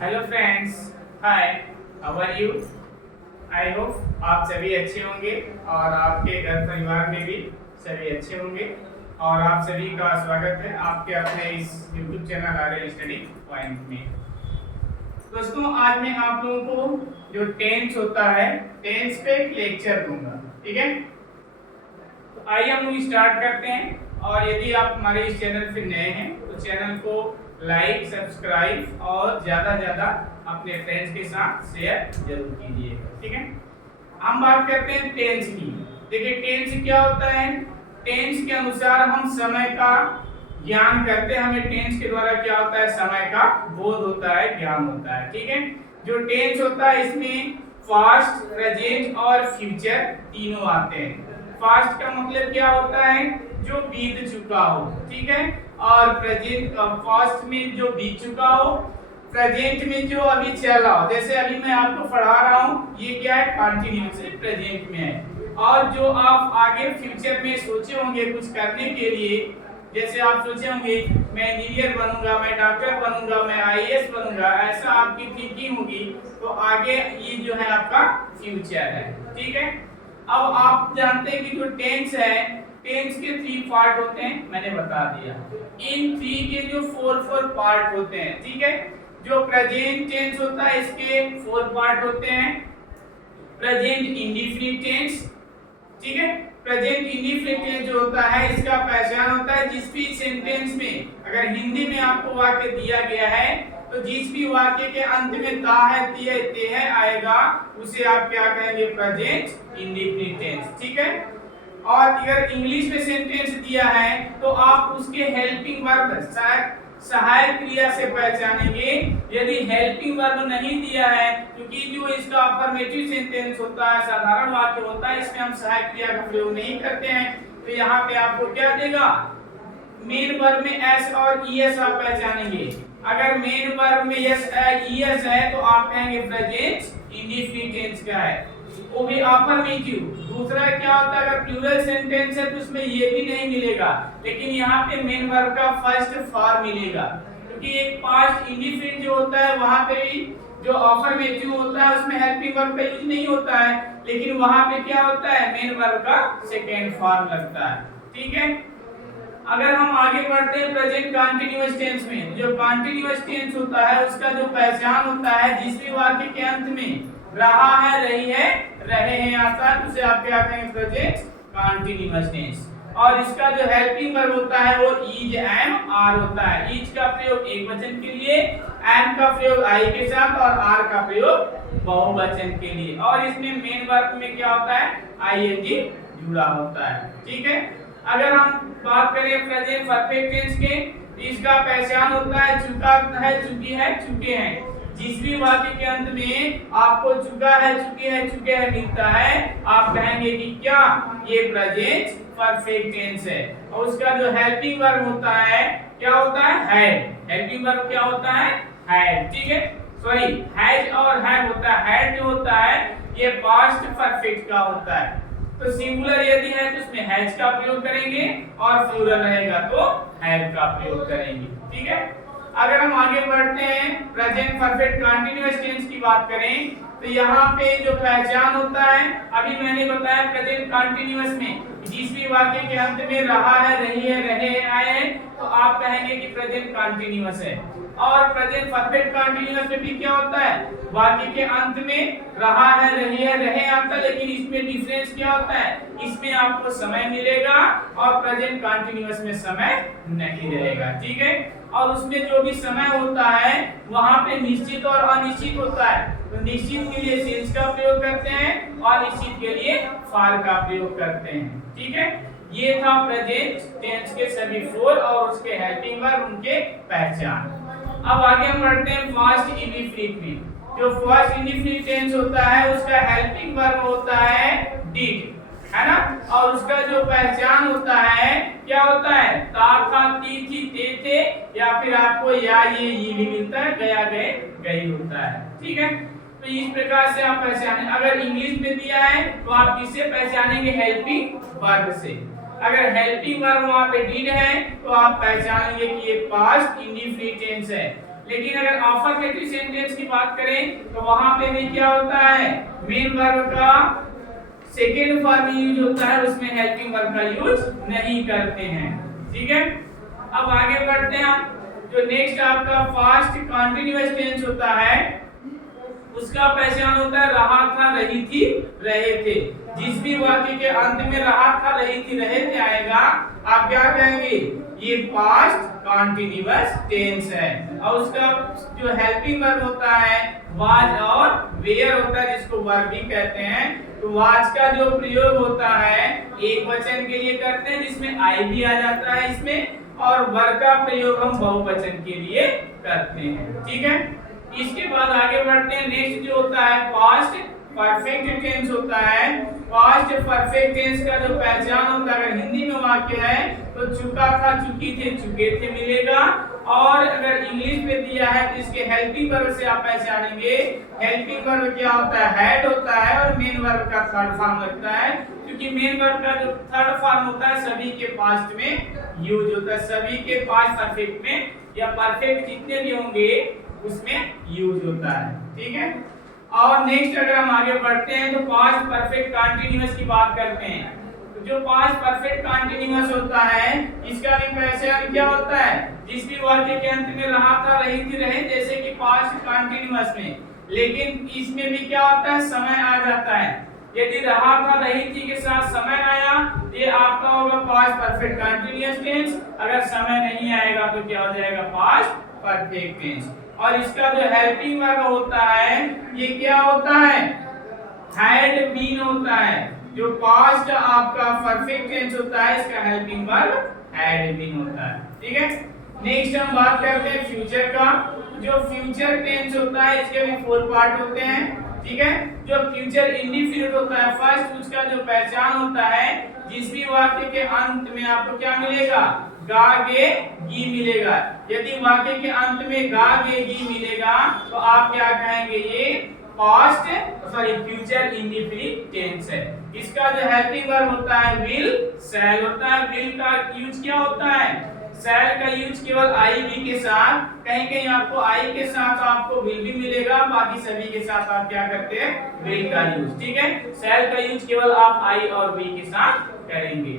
Hello friends, hi, how are you? I hope आप सभी अच्छे होंगे और आपके घर परिवार में भी सभी अच्छे होंगे। और आप सभी का स्वागत है आपके अपने इस YouTube channel Aryan study point में। दोस्तों, आज मैं आप लोगों को जो टेंस होता है, टेंस पे एक लेक्चर दूंगा, ठीक है? तो आइए हम लोग स्टार्ट करते हैं। और यदि आप हमारे इस चैनल पे नए हैं तो चैनल को लाइक, सब्सक्राइब और ज़्यादा ज़्यादा अपने फ्रेंड्स के साथ शेयर जरूर कीजिए, ठीक है? हम बात करते हैं टेंस की। देखिए, टेंस क्या होता है? टेंस के अनुसार हम समय का ज्ञान करते हैं। हमें टेंस के द्वारा क्या होता है? समय का बोध होता है, ज्ञान होता है, ठीक है? जो टेंस होता है इसमें पास्ट, प्रेजेंट और फ्यूचर तीनों आते हैं। पास्ट का मतलब क्या होता है? जो बीत चुका हो, ठीक है? और प्रेजेंट, पास्ट में जो बीत चुका हो, प्रेजेंट में जो अभी चल रहा हो। जैसे अभी मैं आपको पढ़ा रहा हूँ, ये क्या है? कंटिन्यूअसली प्रेजेंट में है। और जो आप आगे फ्यूचर में सोचे होंगे कुछ करने के लिए, जैसे आप सोचे होंगे मैं इंजीनियर बनूंगा, मैं डॉक्टर बनूंगा, मैं आईएएस बनूंगा, ऐसा आपकी थिंकिंग होगी, तो आगे ये जो है आपका फ्यूचर है, ठीक है? अब आप जानते हैं कि जो टेंस है, टेंस के 3 पार्ट होते हैं, मैंने बता दिया। इन 3 के जो 4 पार्ट होते हैं, ठीक है? जो प्रेजेंट टेंस होता है इसके 4 पार्ट होते हैं। प्रेजेंट इंडेफिनिट टेंस, ठीक है? प्रेजेंट इंडेफिनिट टेंस जो होता है इसका पहचान होता है जिस भी सेंटेंस में, अगर हिंदी में आपको वाक्य दिया गया है तो जिस भी वाक्य के अंत में ता है, ती है, ते है आएगा, उसे आप क्या कहेंगे? प्रेजेंट इंडेफिनिट टेंस, ठीक है? और अगर इंग्लिश में सेंटेंस दिया है तो आप उसके हेल्पिंग वर्ब, सहायक क्रिया से पहचानेंगे। यदि हेल्पिंग वर्ब नहीं दिया है, क्योंकि जो इसका अफर्मेटिव सेंटेंस होता है, साधारण वाक्य होता है, इसमें हम सहायक क्रिया का प्रयोग नहीं करते हैं, तो यहाँ पे आपको क्या देगा? मेन वर्ब में एस और ईएस आप पहचानेंगे। अगर मेन वर्ब में यस ईएस है तो आप कहेंगे प्रेजेंट इंडेफिनिट टेंस का है, वो भी अफर्मेटिव। दूसरा क्या होता है? अगर प्लूरल सेंटेंस है तो उसमें ये भी नहीं मिलेगा, लेकिन यहाँ पे मेन वर्ब का फर्स्ट फॉर्म मिलेगा, क्योंकि एक पास्ट इंडेफिनिट जो होता है वहां पे भी जो अफर्मेटिव होता है उसमें हेल्पिंग वर्ब का यूज नहीं होता है, लेकिन वहां पे क्या होता है? मेन वर्ब का सेकेंड फॉर्म लगता है, ठीक है? अगर हम आगे बढ़ते हैं प्रेजेंट कंटीन्यूअस टेंस में, जो कंटीन्यूअस टेंस होता है उसका जो पहचान होता है जिस भी वाक्य के अंत में रहा है, रही है, रहे हैं आता है, उसे आप क्या कहेंगे? Present continuous tense. और इसका जो हेल्पिंग वर्ब होता है वो इज, एम, आर होता है। इज का प्रयोग एक वचन के लिए, एम का प्रयोग आई के साथ और आर का प्रयोग बहुवचन के लिए। और इसमें मेन वर्ब में क्या होता है? आईएनजी जुड़ा होता है, ठीक है? अगर हम बात करें प्रेजेंट परफेक्ट टेंस के, तो इसका पहचान होता है चुका है, चुकी है, चुके हैं। जिस भी वाक्य के अंत में आपको चुका है, चुके हैं, चुके हैं मिलता है, आप कहेंगे कि क्या? ये प्रेजेंट परफेक्ट टेंस है। और उसका जो हेल्पिंग वर्ब होता है क्या होता है? हैड। हेल्पिंग वर्ब क्या होता है? हैड, ठीक है? सॉरी, हैज और हैव होता है। हैड जो होता है ये पास्ट परफेक्ट का होता है। तो सिंगुलर यदि है तो उसमें हैज का प्रयोग करेंगे और प्लूरल रहेगा तो हैव का प्रयोग करेंगे, ठीक है? अगर हम आगे बढ़ते हैं प्रेजेंट परफेक्ट कंटीन्यूअस टेंस की बात करें, तो यहाँ पे जो पहचान होता है, अभी मैंने बताया प्रेजेंट कंटीन्यूअस में जिस भी वाक्य के अंत में रहा है, रही है, रहे हैं, आए हैं, तो आप कहेंगे कि प्रेजेंट कंटीन्यूअस है। और प्रेजेंट परफेक्ट कंटीन्यूअस में भी क्या होता है? वाक्य के अंत में रहा है, रही है, रहे आता है, लेकिन इसमें डिफरेंस क्या होता है? इसमें आपको समय मिलेगा और प्रेजेंट कंटीन्यूअस में समय नहीं रहेगा, ठीक है? और उसमें जो भी समय होता है वहां पे निश्चित और अनिश्चित होता है। तो निश्चित के लिए सिंस का प्रयोग करते हैं और निश्चित के लिए फॉर का प्रयोग करते हैं, ठीक है? ये था प्रेजेंट टेंस के सभी 4 और उसके हेल्पिंग वर्ब, उनके पहचान। अब आगे हम बढ़ते हैं पास्ट इंडेफिनिट में। जो पास्ट इंडेफिनिट टेंस होता है उसका हेल्पिंग वर्ब होता है डिड, है ना? और उसका जो पहचान होता है क्या होता है? ता, था, ती, थी, ते, थे, या फिर आपको या ये भी मिलता है, गया, गए, गई होता है, ठीक है? तो इस प्रकार से आप पहचाने। अगर इंग्लिश में दिया है तो आप किससे पहचानेंगे? हेल्पिंग वर्ब से। अगर हेल्पिंग वर्ब वहां पे डिड है तो आप पहचानेंगे कि ये पास्ट इंडेफिनिट टेंस है। लेकिन अगर अफर्मेटिव सेंटेंस की बात करें तो वहां पे भी क्या होता है, मेन वर्ब का सेकेंड फॉर्म यूज होता है, उसमें हेल्पिंग वर्ब का यूज नहीं करते हैं। ठीक है, अब आगे बढ़ते हैं हम। जो नेक्स्ट आपका फास्ट कंटीन्यूअस टेंस होता है उसका पहचान होता है रहा था, रही थी, रहे थे। जिस भी वाक्य के अंत में रहा था, रही थी, रहे थे आएगा, आप क्या कहेंगे, ये पास्ट कंटीन्यूअस टेंस है। और उसका जो हेल्पिंग वर्ब होता है वाज और वेयर होता है, जिसको वर्ब भी कहते हैं। तो वाज का जो प्रयोग होता है एक वचन के लिए करते हैं जिसमें आई भी आ जाता है इसमें, और वर्ब का प्रयोग हम बहुवचन के लिए करते हैं। ठीक है, इसके बाद आगे बढ़ते हैं। नेक्स्ट जो होता है पास्ट परफेक्ट टेंस होता है। पास्ट परफेक्ट टेंस का जो पहचान होता है, अगर हिंदी में वाक्य है तो चुका था, चुकी थे, चुके थे मिलेगा। और अगर इंग्लिश में दिया है तो इसके हेल्पिंग वर्ब से आप पहचानेंगे। हेल्पिंग वर्ब क्या होता है, हैड होता है, और मेन वर्ब का थर्ड फॉर्म लगता है, क्योंकि मेन वर्ब का जो थर्ड फॉर्म होता है सभी के पास्ट में यूज होता है। सभी के पास्ट परफेक्ट में या परफेक्ट जितने भी होंगे उसमें यूज होता है। ठीक है, और नेक्स्ट अगर हम आगे बढ़ते हैं तो पास्ट परफेक्ट कंटीन्यूअस की बात करते हैं। तो जो पास्ट परफेक्ट कंटीन्यूअस होता है इसका भी पहचान क्या होता है, जिस भी वाक्य के अंत में रहा था, रही थी, रहे, जैसे कि पास्ट कंटीन्यूअस में, लेकिन इसमें भी क्या होता है, समय आ जाता है। यदि रहा था, रही थी के साथ समय आया, ये आपका होगा पास्ट परफेक्ट कंटीन्यूअस टेंस। अगर समय नहीं आएगा तो क्या हो जाएगा, पास्ट परफेक्ट टेंस। और इसका जो हेल्पिंग वर्ब होता है ये क्या होता है, हैड बीन होता है। जो पास्ट आपका परफेक्ट टेंस होता है इसका हेल्पिंग वर्ब हैड बीन होता है। ठीक है, नेक्स्ट हम बात करते हैं फ्यूचर का। जो फ्यूचर टेंस होता है इसके भी 4 पार्ट होते हैं। ठीक है, जो फ्यूचर इंडेफिनिट होता है फर्स्ट, उसका जो पहचान होता है जिस भी वाक्य के अंत में आपको क्या मिलेगा, गा गे गी मिलेगा। यदि वाक्य के अंत में गा गे गी मिलेगा तो आप क्या कहेंगे, ये पास्ट फ्यूचर इंडेफिनिट टेंस है। इसका जो हेल्पिंग वर्ब होता है विल, शैल होता है। विल का यूज क्या होता है, शैल का यूज केवल आई भी के साथ, कहीं कहीं आपको आई के साथ आपको विल भी मिलेगा, बाकी सभी के साथ आप क्या करते हैं, विल का यूज। ठीक है, शैल का यूज केवल आप आई और वी के साथ करेंगे।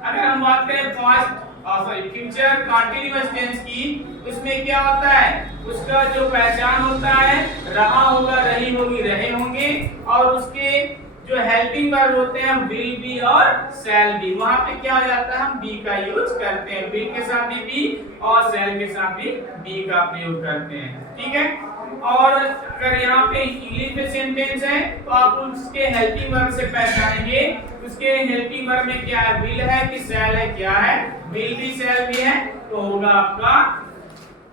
अगर हम बात करें पास्ट फ्यूचर कंटीन्यूअस टेंस की, उसमें क्या होता है, उसका जो पहचान होता है रहा होगा, रही होगी, रहे होंगे, और उसके जो हेल्पिंग वर्ब होते हैं विल बी और शैल बी। वहां पे क्या हो जाता है, हम बी का यूज करते हैं। विल के साथ भी बी और शैल के साथ भी बी का प्रयोग करते हैं। ठीक है, और अगर यहाँ पे इंग्लिश में सेंटेंस है तो आप उसके हेल्पिंग वर्ब से पहचानेंगे उसके हेल्पिंग वर्ब में क्या है, विल है कि शैल है, क्या है, विल भी शैल भी है, तो होगा आपका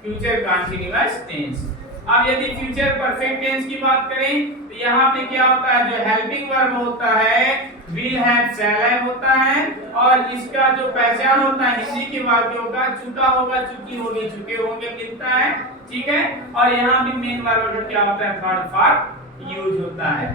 फ्यूचर कंटीन्यूअस टेंस। अब यदि फ्यूचर परफेक्ट टेंस की बात करें तो यहाँ पे क्या होता है, जो हेल्पिंग वर्ब होता है विल हैव, शैल हैव होता है, और इसका जो पहचान होता है हिंदी के वाक्यों का चुका होगा, चुकी होगी, चुके होंगे मिलता है। ठीक है, और यहाँ भी मेन वर्ब क्या होता है, थर्ड फॉर्म यूज होता है।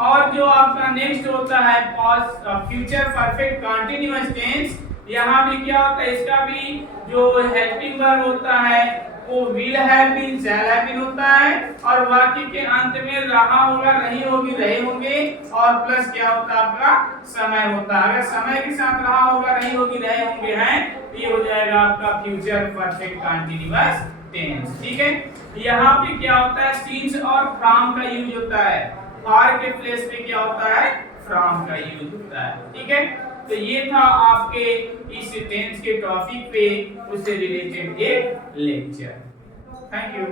और जो आपका नेक्स्ट होता है past future perfect continuous tense, यहाँ भी क्या होता है, इसका भी जो हेल्पिंग वर्ब होता है वो will have been, shall have been होता है, और वाक्य के अंत में रहा होगा, रही होगी, रहे होंगे, और प्लस क्या होता है आपका समय होता है। अगर समय के साथ रहा होगा, रही होगी, रहे होंगे हैं तो ये हो जाएगा आपका फ्यूचर परफेक्ट कंटीन्यूअस टेंस। ठीक है, यहाँ पे क्या होता है, सिंस और फ्रॉम का यूज होता है। आर के प्लेस पे क्या होता है, फ्रॉम का यूज होता है। ठीक है, तो ये था आपके इस टेंस के टॉपिक पे उससे रिलेटेड एक लेक्चर। Thank you.